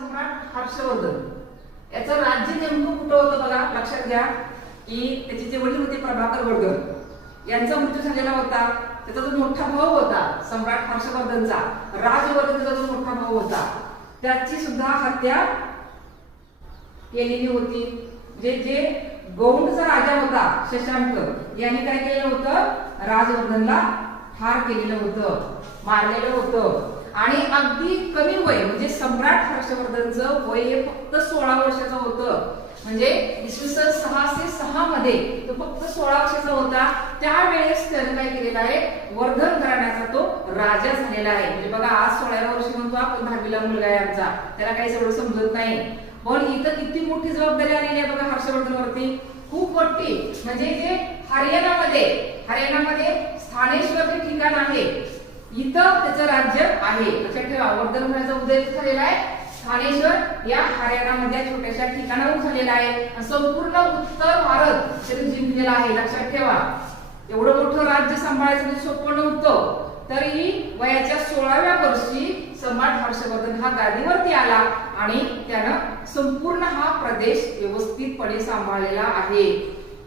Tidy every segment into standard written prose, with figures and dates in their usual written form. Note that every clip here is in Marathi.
सम्राट हर्षवर्धन याचं राज्य नेमकं कुठं होतं बघा, लक्षात घ्या की त्याचे जे वडील होते प्रभाकर वर्धन यांचा मृत्यू झालेला होता. त्याचा जो मोठा भाऊ होता सम्राट हर्षवर्धनचा, राजवर्धनचा जो मोठा भाऊ होता, त्याची सुद्धा हत्या केलेली होती. जे गौंडचा राजा होता शशांक यांनी काय केलं होतं, राजवर्धनला ठार केलेलं होतं, मारलेलं होतं. आणि अगदी कमी वय म्हणजे सम्राट हर्षवर्धनचं वय हे फक्त 16 वर्षाचं होतं. म्हणजे इसवी सन 606 मध्ये तो फक्त 16 वर्षाचा होता. त्यावेळेस त्याने काय केलेलं आहे, वर्धन घराण्याचा तो राजा झालेला आहे. म्हणजे बघा आज 16व्या वर्षी म्हणतो आपण 10वीला मुलगा आहे आमचा, त्याला काही सगळं समजत नाही. पण इथं किती मोठी जबाबदारी आलेली आहे बघा हर्षवर्धनवरती, खूप मोठी. म्हणजे जे हरियाणामध्ये स्थानेश्वर जे ठिकाण आहे इथं त्याचं राज्य आहे. लक्षात ठेवा, वर्धन घराचा उदय झालेला आहे स्थानेश्वर या हरियाणामध्ये छोट्याशा ठिकाणावरून झालेला आहे. संपूर्ण उत्तर भारत त्याने जिंकलेला आहे. लक्षात ठेवा, एवढं मोठं राज्य सांभाळायचं म्हणजे सोपं नव्हतं. तरीही वयाच्या 16व्या वर्षी सम्राट हर्षवर्धन हा गादीवरती आला आणि त्यानं संपूर्ण हा प्रदेश व्यवस्थितपणे सांभाळलेला आहे.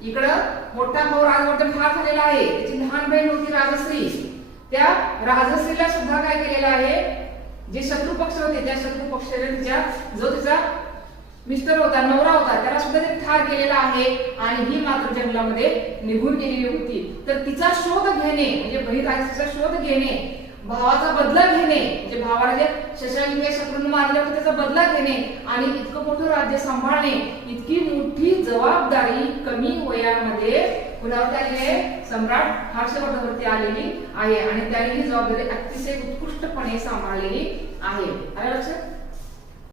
इकडं मोठा भाऊ राजवर्धन ठार झालेला आहे. त्याची लहान बहीण होती राजश्री. त्या राजश्रीला सुद्धा काय केलेलं आहे, जे शत्रू पक्ष होते त्या शत्रू पक्षाच्या जो तिचा मिस्टर होता, नवरा होता, त्याला सुद्धा ते ठार केलेला आहे. आणि ही मात्र जंगलामध्ये निघून गेलेली होती. तर तिचा शोध घेणे म्हणजे बहीण राजश्रीचा शोध घेणे, भावाचा बदला घेणे, म्हणजे भावाला जे शशांक शत्रूंनी मारले होते त्याचा बदला घेणे आणि इतकं मोठं राज्य सांभाळणे, इतकी मोठी जबाबदारी कमी वयामध्ये कुणावर आलेली आहे, सम्राट हर्षवर्धनवरती आलेली आहे. आणि त्याने ही जबाबदारी अतिशय उत्कृष्टपणे सांभाळलेली आहे. आलं लक्षात?